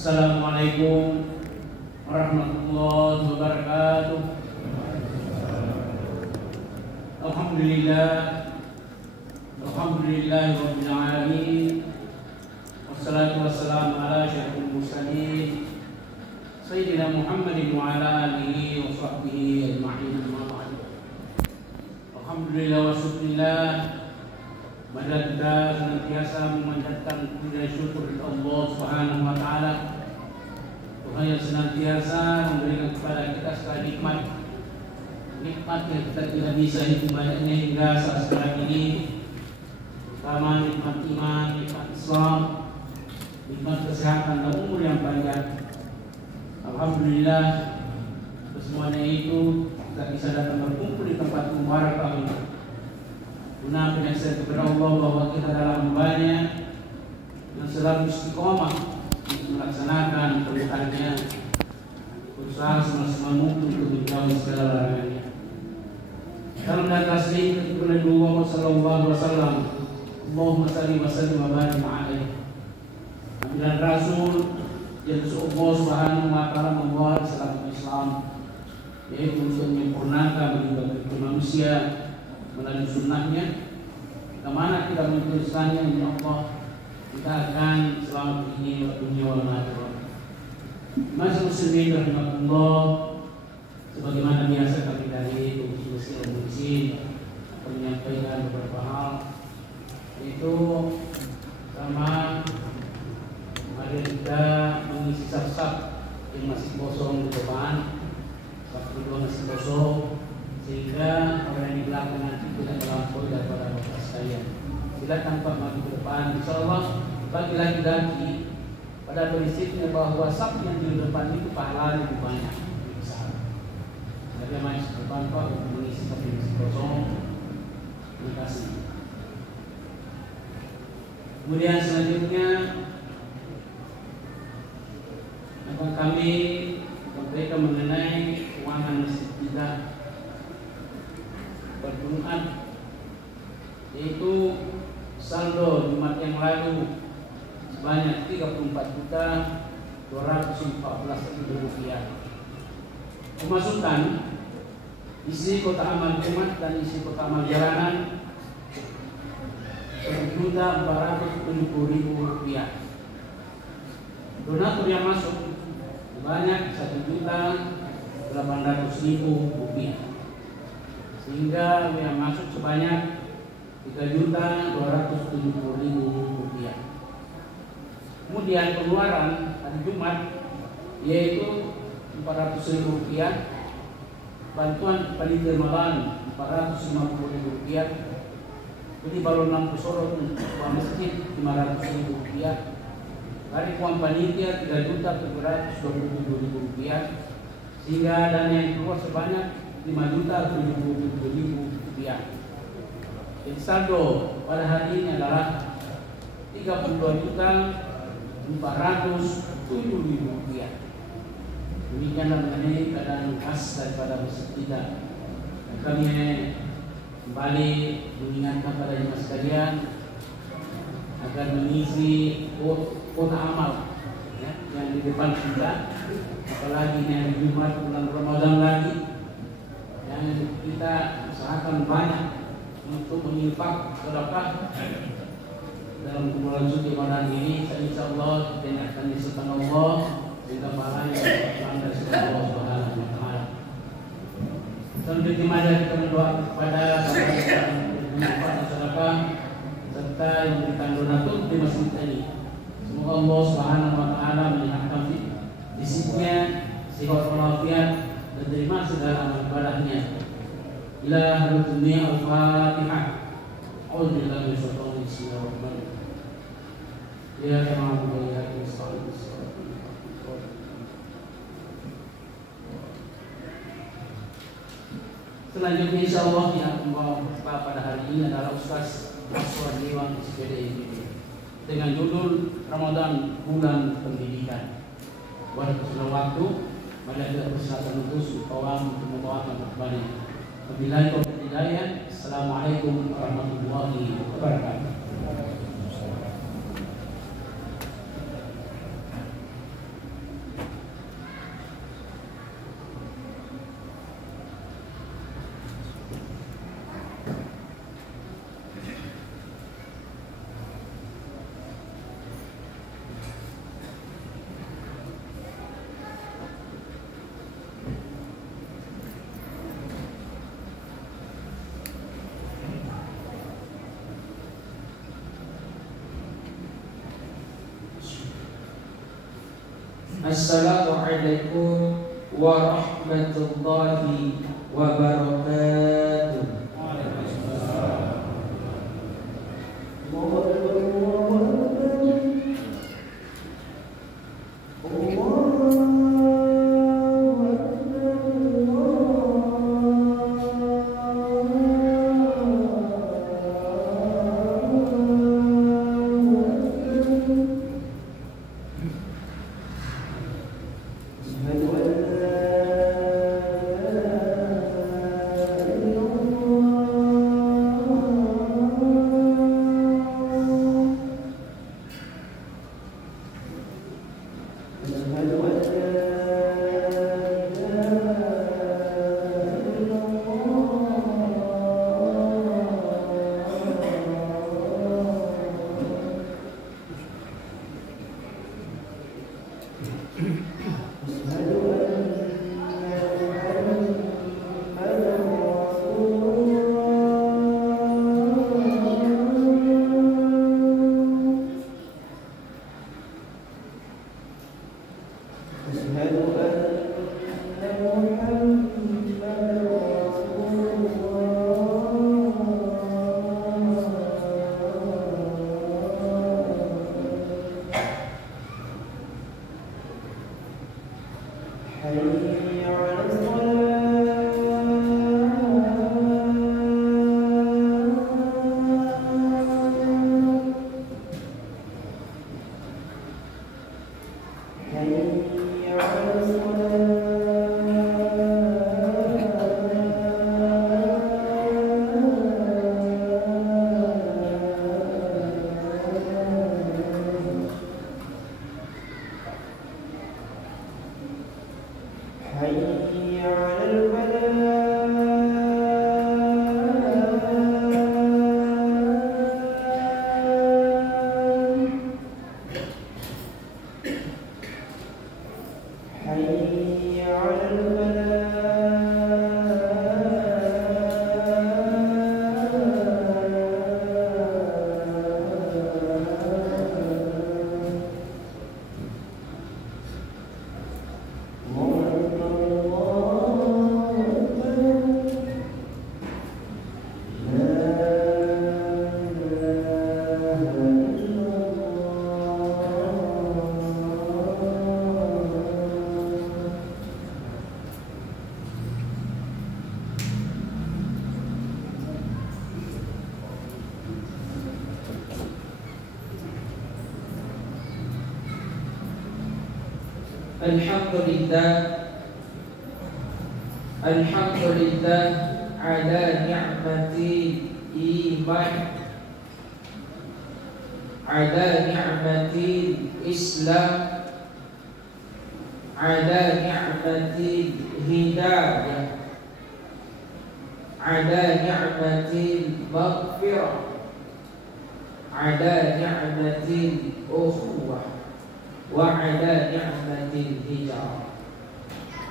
Assalamualaikum warahmatullahi wabarakatuh. Alhamdulillahirabbil alamin. Wassalatu wassalamu ala asyrofil mursalin Sayyidina Muhammadin wa ala alihi wa sahbihi ajma'in. Amma ba'd. Alhamdulillah wa syukurillah. Mari kita senantiasa memanjatkan puji dan syukur kepada Allah Subhanahu wa taala. Tuhan yang senantiasa memberikan kepada kita segala nikmat yang kita tidak bisa hitung banyaknya hingga saat sekarang ini, terutama nikmat iman, nikmat Islam, nikmat kesehatan dan umur yang panjang. Alhamdulillah, semuanya itu kita bisa datang berkumpul di tempat mubarak ini. Guna penyaksian kepada Allah bahwa kita adalah hamba-Nya yang selalu istiqomah untuk melaksanakan perintahnya, berusaha semaksimal mungkin untuk menjauhi segala larangannya. Dalam taslim kepada Rasulullah sallallahu alaihi wasallam, Allahumma shalli wa sallim wa barik alaihi. Nabi Rasul yang Allah Subhanahu wa taala membawa Islam, yaitu untuk menyempurnakan bagi manusia melalui sunnahnya. Kemana kita menuliskannya, insya Allah kita akan selamat ini wa dunia wal akhirah. Masih muslimin rahimahullah, sebagaimana biasa kami dari Komisi akan menyampaikan beberapa hal, yaitu sama mari kita mengisi saf-saf yang masih kosong di depan, saf kedua masih kosong, sehingga orang yang di belakang nanti tidak melampaui daripada bapak sekalian. Silakan Pak maju ke depan. Insyaallah bagi laki-laki pada prinsipnya bahwa saf yang di depan itu pahala lebih banyak, lebih besar. Jadi maju ke depan Pak untuk mengisi saf yang masih kosong. Terima kasih. Kemudian selanjutnya akan kami sampaikan mengenai keuangan masjid kita berjumat, yaitu saldo Jumat yang lalu sebanyak 34.214.000 rupiah. Pemasukan isi kota amal Jumat dan isi kota amal jalanan 1.470.000 rupiah. Donatur yang masuk sebanyak 1.800.000 rupiah, sehingga yang masuk sebanyak 3.270.000 rupiah. Kemudian pengeluaran hari Jumat yaitu 400.000 rupiah, bantuan panitia malam 450.000 rupiah, beli balon lampu sorot untuk masjid 500.000 rupiah, dari uang panitia 3.727.000 rupiah, sehingga dana yang keluar sebanyak 5.077.000 rupiah. Jadi saldo pada hari ini adalah 32.407.000 rupiah. Demikianlah mengenai keadaan khas daripada masjid kita. Kami kembali mengingatkan pada jemaah sekalian agar mengisi kota amal yang di depan kita, apalagi ini hari Jumat bulan Ramadan lagi, yang kita usahakan banyak untuk menginfak sedekah dalam bulan suci Ramadan ini. Insyaallah kita akan disertai Allah sehingga pahalanya datang dari Allah Subhanahu wa taala. Selanjutnya mari kita berdoa kepada menginfak sedekah serta yang memberikan donatur di masjid ini. Semoga Allah Subhanahu wa taala melimpahkan fisiknya, sehat walafiat, dan terima segala amal ibadahnya. Ila dunia al-Fatihah. Auzubillahi minasyaitonir rajim. Ya na'budu wa nasta'in. Selanjutnya insyaallah yang membawa pada hari ini adalah Ustaz Aswar Dewan SPDI dengan judul Ramadan Bulan Pendidikan. Buat sudah waktu, mari kita persilakan untuk membawakan kembali. Wabillahi taufiq hidayah. Assalamualaikum warahmatullahi wabarakatuh. Assalamualaikum warahmatullahi wabarakatuh. Alhamdulillah ala ni'mati iman, ala ni'mati Islam, ala ni'mati hidayah, ala ni'mati maghfirah, ala ni'mati ukhuwah, wa ala ni'mati hijrah.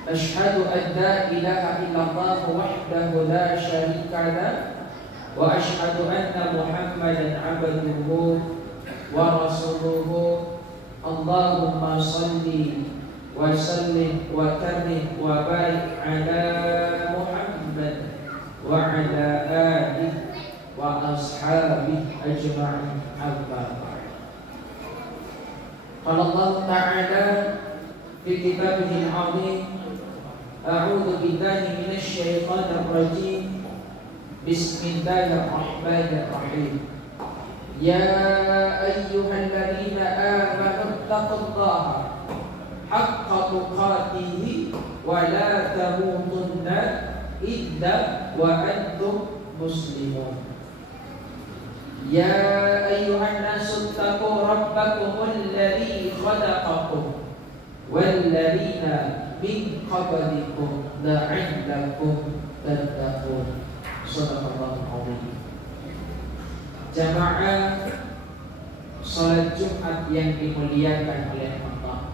Ashhadu an la ilaha illallah wahdahu la syarika lah, wa ashhadu anna Muhammadan abduhu wa rasuluhu. Allahumma salli wa sallim wa karrim wa barik ala Muhammad wa ala alihi wa ashabihi ajma'in. Amma ba'd. Qala Allah Ta'ala fi kitabihil 'azim, a'udzu billahi minasy syaithanir rajim. Bismillahirrahmanirrahim. Ya ayyuhalladzina amanu taqullaha haqqa tuqatih wa la tamutunna illa wa antum muslimun. Ya ayyuhan nasu taqu rabbakumul ladzi khalaqakum walladzina min qablikum la'allakum tattaqun. Shadaqallahul azim. Jamaah salat Jumat yang dimuliakan oleh Allah,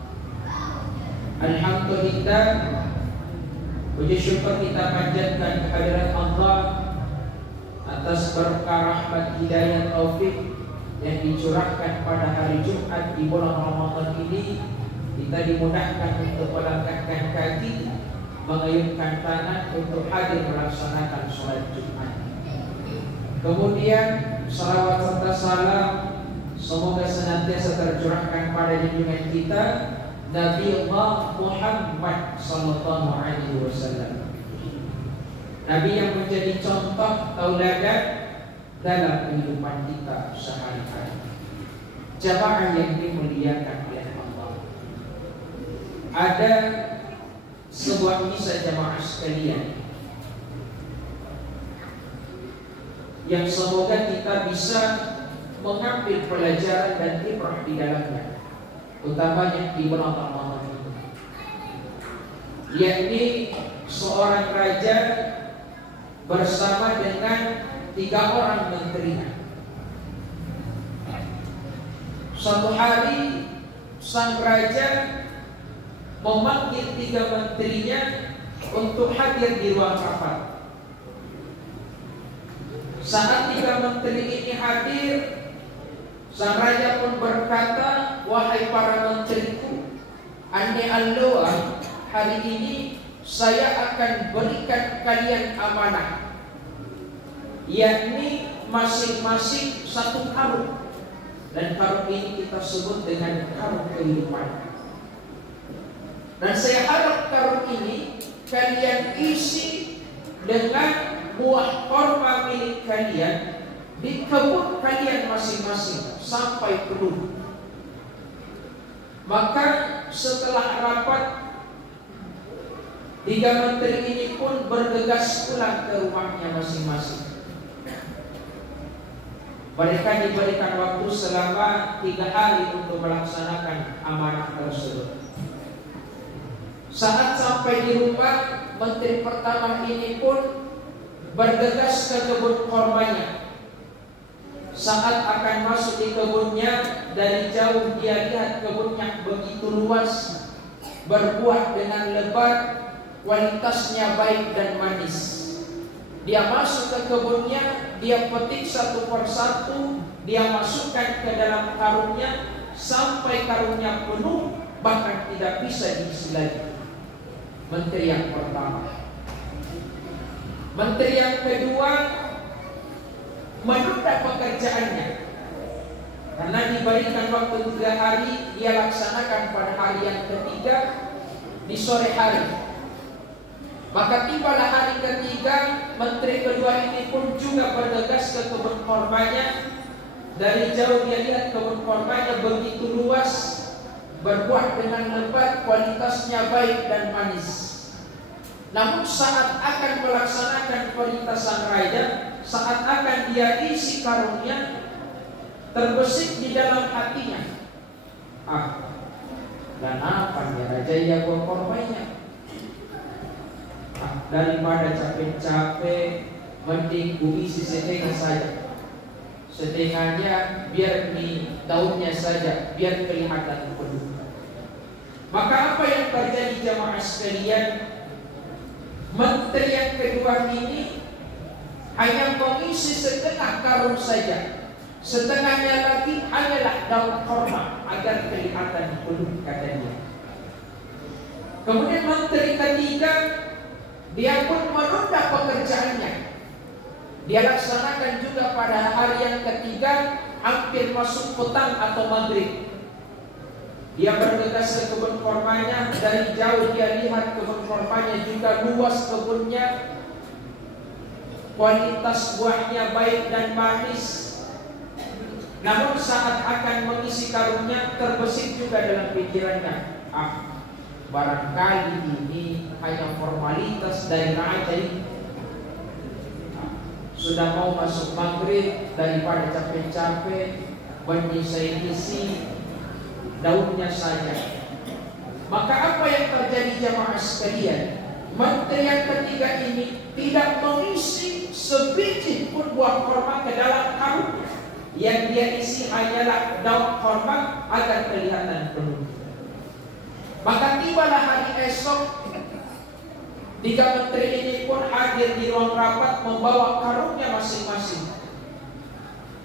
alhamdulillah, puji syukur kita panjatkan kehadirat Allah atas berkah rahmat hidayah taufik yang dicurahkan pada hari Jumat di bulan Ramadan ini, di kita dimudahkan untuk melangkahkan kaki, mengayunkan tangan untuk hadir melaksanakan sholat Jumat. Kemudian salawat serta salam semoga senantiasa tercurahkan pada junjungan kita Nabi Allah Muhammad sallallahu alaihi wasallam. Nabi yang menjadi contoh tauladan dalam kehidupan kita sehari-hari. Jamaah yang dimuliakan oleh Allah. Ada sebuah kisah jamaah sekalian yang semoga kita bisa mengambil pelajaran dan ibrah di dalamnya, utamanya di bulan Ramadan ini. Yakni seorang raja bersama dengan 3 orang menterinya. Suatu hari sang raja memanggil 3 menterinya untuk hadir di ruang rapat. Saat 3 menteri ini hadir, sang raja pun berkata, "Wahai para menteriku, andai Allah hari ini saya akan berikan kalian amanah, yakni masing-masing 1 karung. Dan karung ini kita sebut dengan karung kehidupan. Dan saya harap karung ini kalian isi dengan buah korma milik kalian di kebun kalian masing-masing sampai penuh." Maka setelah rapat, 3 menteri ini pun bergegas pulang ke rumahnya masing-masing. Mereka diberikan waktu selama 3 hari untuk melaksanakan amanah tersebut. Saat sampai di rumah, menteri pertama ini pun bergegas ke kebun kormanya. Saat akan masuk di kebunnya, dari jauh dia lihat kebunnya begitu luas, berbuah dengan lebat, kualitasnya baik dan manis. Dia masuk ke kebunnya, dia petik 1 persatu, dia masukkan ke dalam karungnya sampai karungnya penuh, bahkan tidak bisa diisi lagi. Menteri yang pertama. Menteri yang kedua menunda pekerjaannya karena diberikan waktu 3 hari, dia laksanakan pada hari yang ketiga di sore hari. Maka tibalah hari ketiga, menteri kedua ini pun juga bergegas ke kebun kormanya. Dari jauh dia lihat kebun kormanya begitu luas, berbuah dengan lebat, kualitasnya baik dan manis. Namun saat akan melaksanakan perintah sang raja, saat akan dia isi karungnya, terbesit di dalam hatinya, dan apa ya raja ya buah kormanya? Daripada capek-capek, mending kuisi setengah saja. Setengahnya biar di daunnya saja, biar kelihatan penuh. Maka apa yang terjadi jamaah sekalian? Menteri yang kedua ini hanya mengisi setengah karung saja. Setengahnya lagi hanyalah daun korma agar kelihatan penuh, katanya. Kemudian menteri ketiga, dia pun menunda pekerjaannya. Dia laksanakan juga pada hari yang ketiga, hampir masuk petang atau maghrib. Dia bergegas ke kebun kormanya. Dari jauh dia lihat kebun kormanya juga luas kebunnya, kualitas buahnya baik dan manis. Namun saat akan mengisi karungnya, terbesit juga dalam pikirannya, barangkali ini hanya formalitas dari raja ini. Sudah mau masuk maghrib, daripada capek-capek, mending saya isi daunnya saja. Maka apa yang terjadi jamaah sekalian? Menteri yang ketiga ini tidak mengisi sebiji pun buah korma ke dalam karungnya. Yang dia isi hanyalah daun korma agar kelihatan penuh. Maka tibalah hari esok, 3 menteri ini pun hadir di ruang rapat membawa karungnya masing-masing.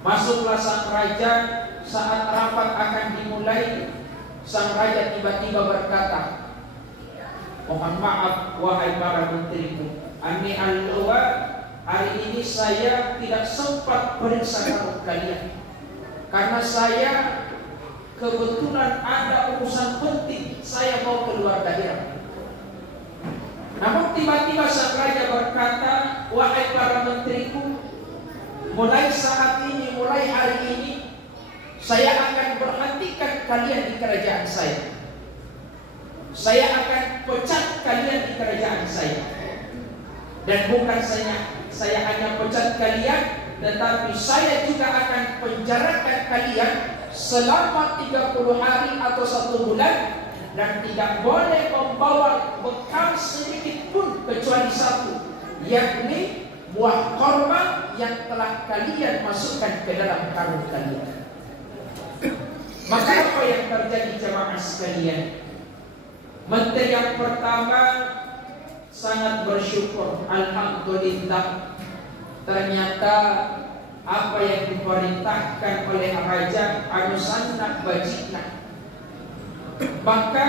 Masuklah sang raja. Saat rapat akan dimulai, sang raja tiba-tiba berkata, mohon maaf wahai para menteriku, ani al-luwa, hari ini saya tidak sempat periksa karung kalian karena saya kebetulan ada urusan penting, saya mau keluar daerah. Namun tiba-tiba sang raja berkata, wahai para menteriku, mulai saat ini, mulai hari ini, saya akan berhentikan kalian di kerajaan saya. Saya akan pecat kalian di kerajaan saya. Dan bukan saya hanya pecat kalian, tetapi saya juga akan penjarakan kalian selama 30 hari atau 1 bulan, dan tidak boleh membawa bekal sedikit pun kecuali satu, yakni buah korma yang telah kalian masukkan ke dalam karung kalian. Maka apa yang terjadi jemaah sekalian? Menteri yang pertama sangat bersyukur, alhamdulillah, ternyata apa yang diperintahkan oleh raja anusanna bajikna. Maka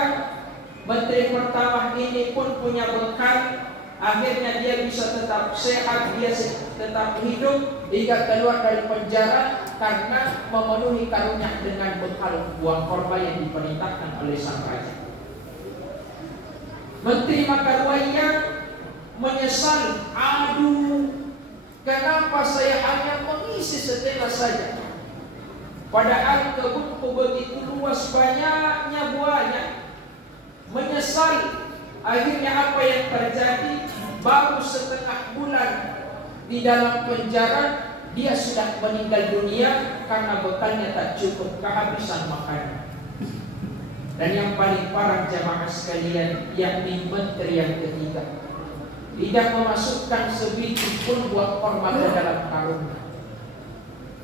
menteri pertama ini pun punya bekal. Akhirnya dia bisa tetap sehat, dia tetap hidup hingga keluar dari penjara karena memenuhi karungnya dengan bekal buah korma yang diperintahkan oleh sang raja. Menteri Makarwaya menyesal, aduh, kenapa saya hanya mengisi setengah saja? Padahal kebunku begitu luas, banyaknya buahnya. Menyesal. Akhirnya apa yang terjadi? Baru setengah bulan di dalam penjara, dia sudah meninggal dunia karena bekalnya tak cukup, kehabisan makanan. Dan yang paling parah jamaah sekalian, yakni menteri yang ketiga, tidak memasukkan sebiji pun buah korma ke dalam karungnya.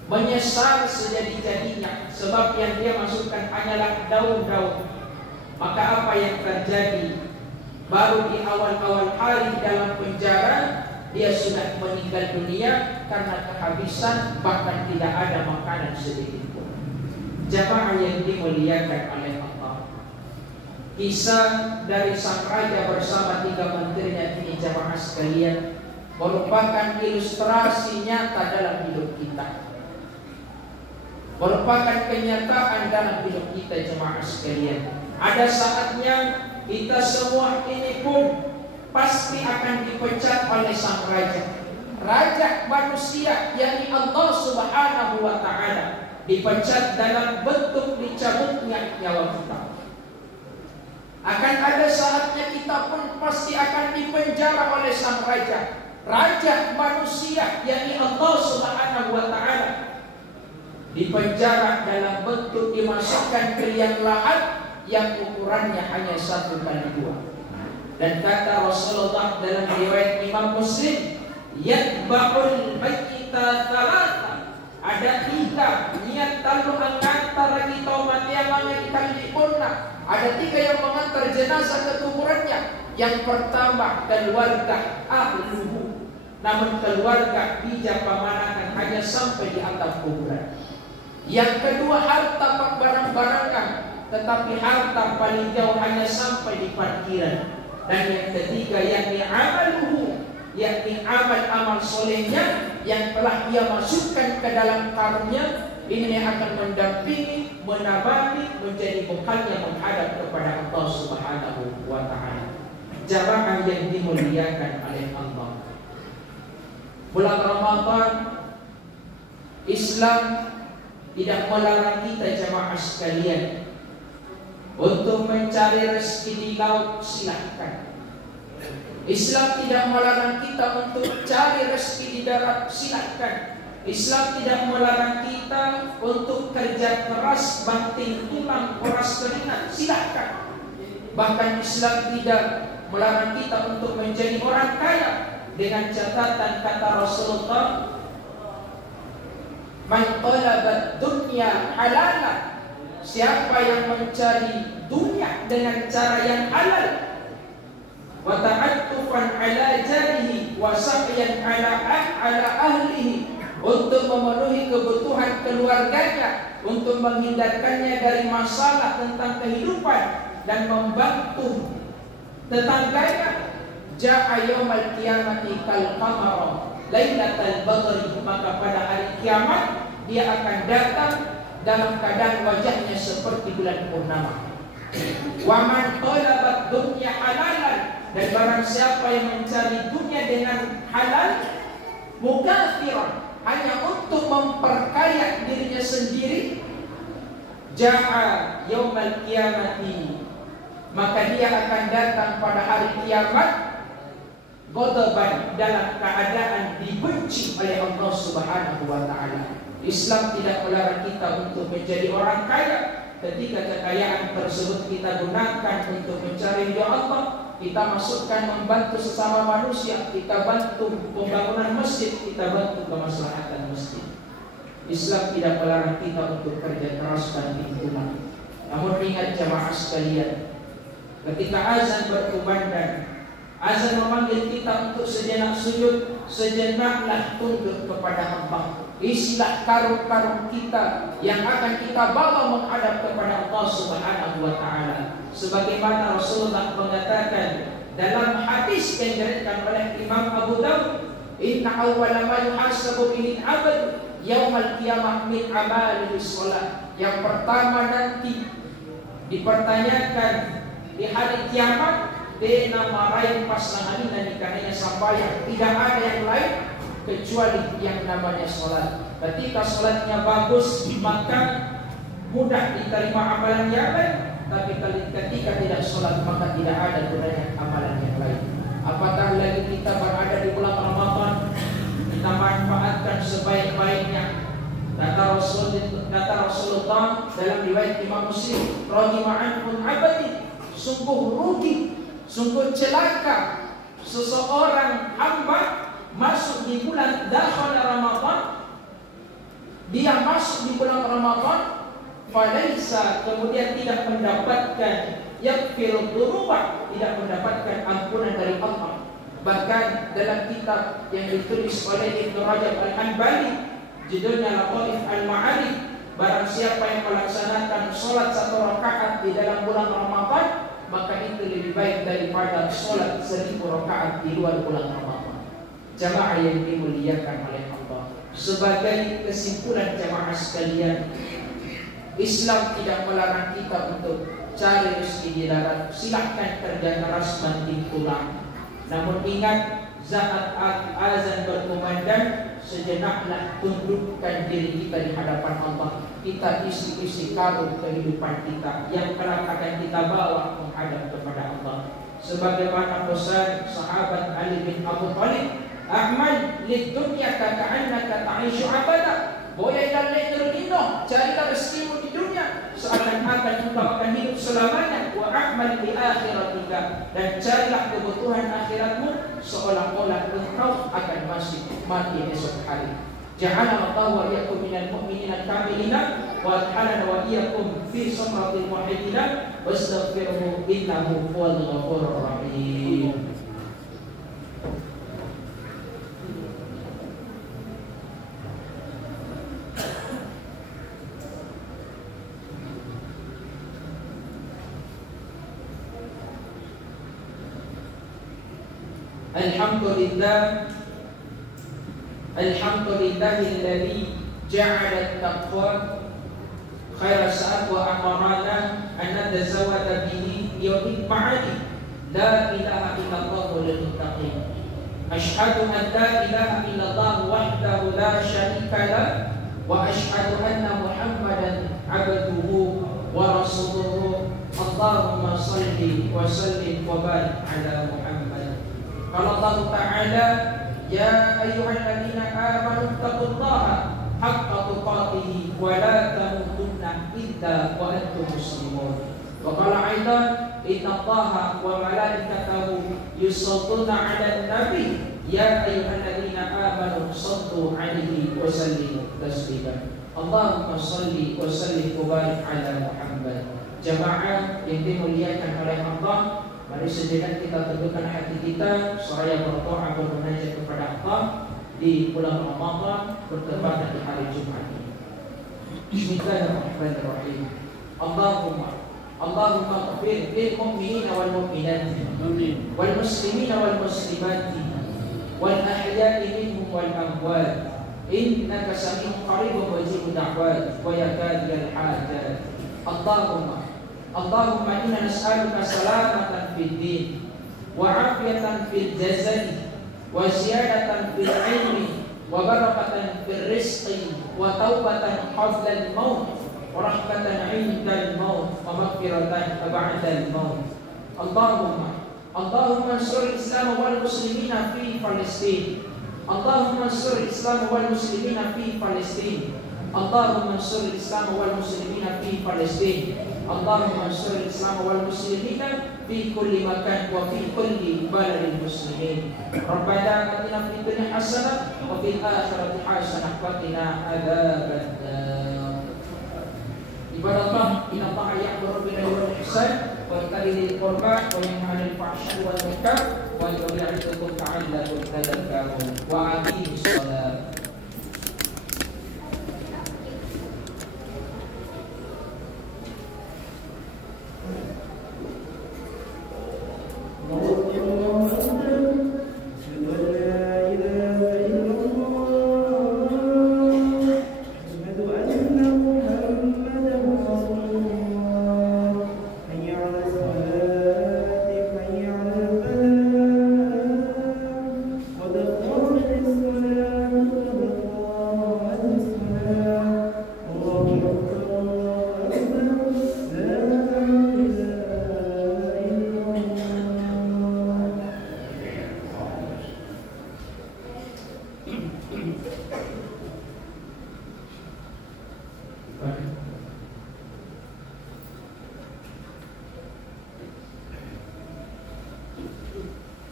Menyesal sejadi-jadinya, sebab yang dia masukkan hanyalah daun-daun. Maka apa yang terjadi? Baru di awal-awal hari dalam penjara, dia sudah meninggal dunia karena kehabisan, bahkan tidak ada makanan sedikit pun. Jamaah yang dimuliakan oleh Allah, kisah dari sang raja bersama 3 menterinya ini jamaah sekalian merupakan ilustrasi nyata dalam hidup kita, merupakan kenyataan dalam hidup kita jemaah sekalian. Ada saatnya kita semua ini pun pasti akan dipecat oleh sang raja. Raja manusia, yakni Allah Subhanahu wa Ta'ala, dipecat dalam bentuk dicabutnya nyawa kita. Akan ada saatnya kita pun pasti akan dipenjara oleh sang raja. Raja manusia, yakni Allah Subhanahu wa Ta'ala, dipenjara dalam bentuk dimasukkan ke liang lahat yang ukurannya hanya 1x2. Dan kata Rasulullah dalam riwayat Imam Muslim, yatba'ul mayyita thalatha, ada 3 niat talu angantar kita mati yang mengikat lipunna. Ada 3 yang mengantar jenazah ke kuburannya. Yang pertama keluarga ahluhu, namun keluarga bijak pamanakan hanya sampai di atap kuburan. Yang kedua harta barang-barangan, tetapi harta paling jauh hanya sampai di parkiran. Dan yang ketiga yakni amaluhu, yakni amal-amal solehnya yang telah ia masukkan ke dalam karungnya. Ini akan mendampingi, menabati, menjadi bekalnya menghadap kepada Allah Subhanahu wa Ta'ala. Jamaah yang dimuliakan oleh Allah, bulan Ramadan, Islam tidak melarang kita jamaah sekalian untuk mencari rezeki di laut, silahkan. Islam tidak melarang kita untuk cari rezeki di darat, silahkan. Islam tidak melarang kita untuk kerja keras, banting tulang, kuras keringat, silahkan. Bahkan Islam tidak melarang kita untuk menjadi orang kaya, dengan catatan kata Rasulullah, man talabat dunya halalan, siapa yang mencari dunia dengan cara yang halal, wa ta'attufan ala jarihi wa sa'yan ala ahlihi, untuk memenuhi kebutuhan keluarganya, untuk menghindarkannya dari masalah tentang kehidupan dan membantu tetangganya. Ja'a yaumal qiyamati kal qamara lailatal badri, maka pada hari kiamat dia akan datang dalam keadaan wajahnya seperti bulan purnama. Wa man talabat dunya halalan, dan barang siapa yang mencari dunia dengan halal, mukathiran, hanya untuk memperkaya dirinya sendiri, ja'a yaumal qiyamati, maka dia akan datang pada hari kiamat ghadaban, dalam keadaan dibenci oleh Allah Subhanahu wa taala. Islam tidak melarang kita untuk menjadi orang kaya. Ketika kekayaan tersebut kita gunakan untuk mencari ridha Allah, kita masukkan membantu sesama manusia, kita bantu pembangunan masjid, kita bantu kemaslahatan masjid. Islam tidak melarang kita untuk kerja keras dan lingkungan. Namun ingat jamaah sekalian, ketika azan berkumandang, azan memanggil kita untuk sejenak sujud, sejenaklah tunduk kepada Allah. Isilah karung-karung kita yang akan kita bawa menghadap kepada Allah Subhanahu wa taala. Sebagaimana Rasulullah mengatakan dalam hadis yang diriwayatkan oleh Imam Abu Dawud, inna awwala ma yuhasabu bihi al-'abd yaumal qiyamah min amalihi shalah. Yang pertama nanti dipertanyakan di hari kiamat, dena marahin pasangan ini nikahnya sampai tidak ada yang lain kecuali yang namanya sholat. Ketika sholatnya bagus, maka mudah diterima amalan yang lain. Tapi ketika tidak sholat, maka tidak ada gunanya amalan yang lain. Apatah lagi kita berada di bulan Ramadan, kita manfaatkan sebaik-baiknya. Kata Rasulullah dalam riwayat Imam Muslim, radhiyallahu anhu abadi, sungguh rugi, sungguh celaka seseorang hamba masuk di bulan Ramadan, dia masuk di bulan Ramadan, falaisa, kemudian tidak mendapatkan yaghfirud dzunub, tidak mendapatkan ampunan dari Allah. Bahkan dalam kitab yang ditulis oleh Ibnu Rajab Al-Hanbali, judulnya Lataif Al-Ma'arif, barang siapa yang melaksanakan sholat 1 rakaat di dalam bulan Ramadan, maka itu lebih baik daripada sholat 1000 rakaat di luar bulan Ramadan. Jamaah yang dimuliakan oleh Allah, sebagai kesimpulan jamaah sekalian, Islam tidak melarang kita untuk cari rezeki di darat. Silahkan kerja keras banting tulang. Namun ingat, saat azan berkumandang, sejenaklah tundukkan diri kita di hadapan Allah. Kita isi karung kehidupan kita yang kelak akan kita bawa menghadap kepada Allah. Sebagaimana pesan sahabat Ali bin Abu Thalib, Ahmad lid dunya ka'annaka ta'ishu abada. Boyailah dunia, carilah rezekimu di dunia seakan-akan engkau akan hidup selamanya. Wa ahmad li akhiratika, dan carilah kebutuhan akhiratmu seolah-olah engkau akan masih mati esok hari. Ja'alana Allah wa iyyakum minal mu'minina kamilina wa adkhalana wa iyyakum fi sumratil muwahhidina wastaghfiruhu innahu huwal ghafurur rahim. Alhamdulillahilladzi ja'ala at-taqwa khairan sa'at wa amarana an natazawwada bihi yawmil ma'adi. La ilaha illallah lil muttaqin. Asyhadu an la ilaha illallah wahdahu la syarika lah wa asyhadu anna Muhammadan 'abduhu wa rasuluhu. Allahumma shalli wa sallim wa barik ala Muhammad. Qala Allah Ta'ala, ya ayyuhalladzina amanu taqullaha haqqa tuqatih wa la tamutunna illa wa antum muslimun. Wa qala aidan, innallaha wa malaikatahu yusholluna 'alan nabi ya ayyuhalladzina amanu shallu 'alaihi wa sallimu taslima. Allahumma shalli wa sallim wa barik ala Muhammad. Jamaah yang dimuliakan oleh Allah, mari sejenak kita teguhkan hati kita seraya berdoa bermunajat kepada Allah. di bulan Ramadan, bertepatan di hari Jumat ini. Bismillahirrahmanirrahim. Allahumma ighfir lil mu'minina wal mu'minat wal muslimina wal muslimat wal ahya'i minhum wal amwat innaka sami'un qaribun mujibud da'wat wa yakadiyal hajat. Allahumma inna nas'aluka salamatan fid din wa afiyatan fil jasad wa ziyadatan fil ilmi wa barakatan fil rizqi wa taubatan qabla al-maut wa rahmatan 'inda al-maut wa maghfiratan ba'da al-maut. Allahumma ansur al-Islam wal muslimina fi Palestin. Allahumma ansur al-Islam wal muslimina fi Palestin. Allahumma ansur al-Islam wal muslimina fi Palestin. Allahumma ansur al-Islam wal muslimina fi kulli makan wa fi kulli baladil muslimin. Rabbana atina fid dunya hasanah wa fil akhirati hasanah wa qina adzabannar. Ibadallah, inna Allaha ya'muru bil 'adli wal ihsan wa ita'i dzil qurba wa yanha 'anil fahsya'i wal munkar wa ya'idukum la'allakum tadhakkarun. Wa aqimis shalah.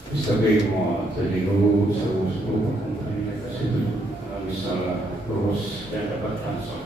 Istaqimah tadilu seluruh kembali ke situ misalnya lurus dan dapat ansor.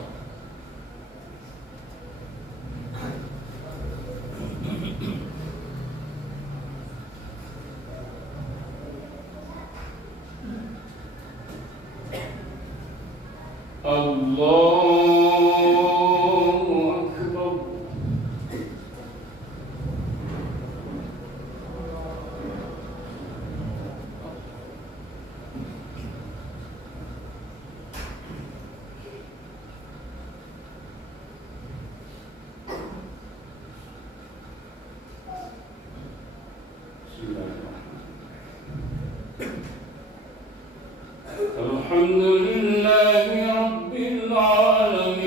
Alhamdulillahi Rabbil Alamin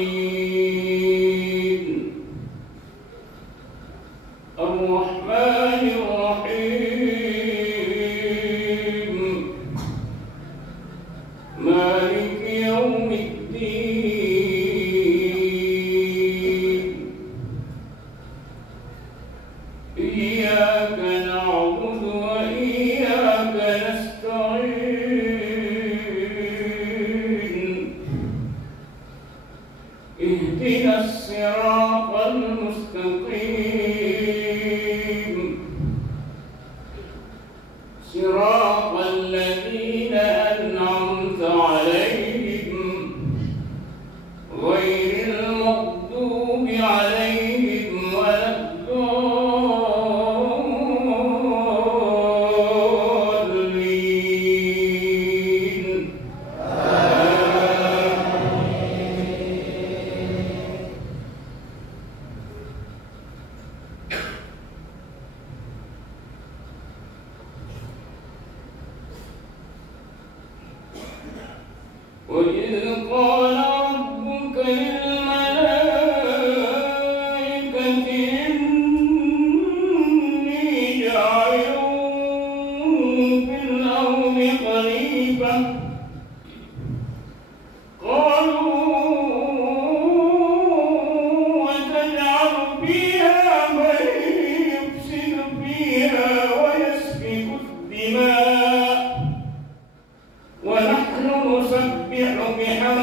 Ar-Rahmanir Rahim Maliki Yawmiddin Iyyaka na'budu wa iyyaka nasta'in اهدنا الصراط المستقيم صراط الذين أنعمت عليهم غير المغضوب عليهم ولا الضالين. وإذ قال ربك للملائكة إني جاعل في الأرض خليفة قالوا وتجعل فيها من يفسد فيها ويسفك الدماء ونحن نسبح بحمدك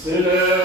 السلام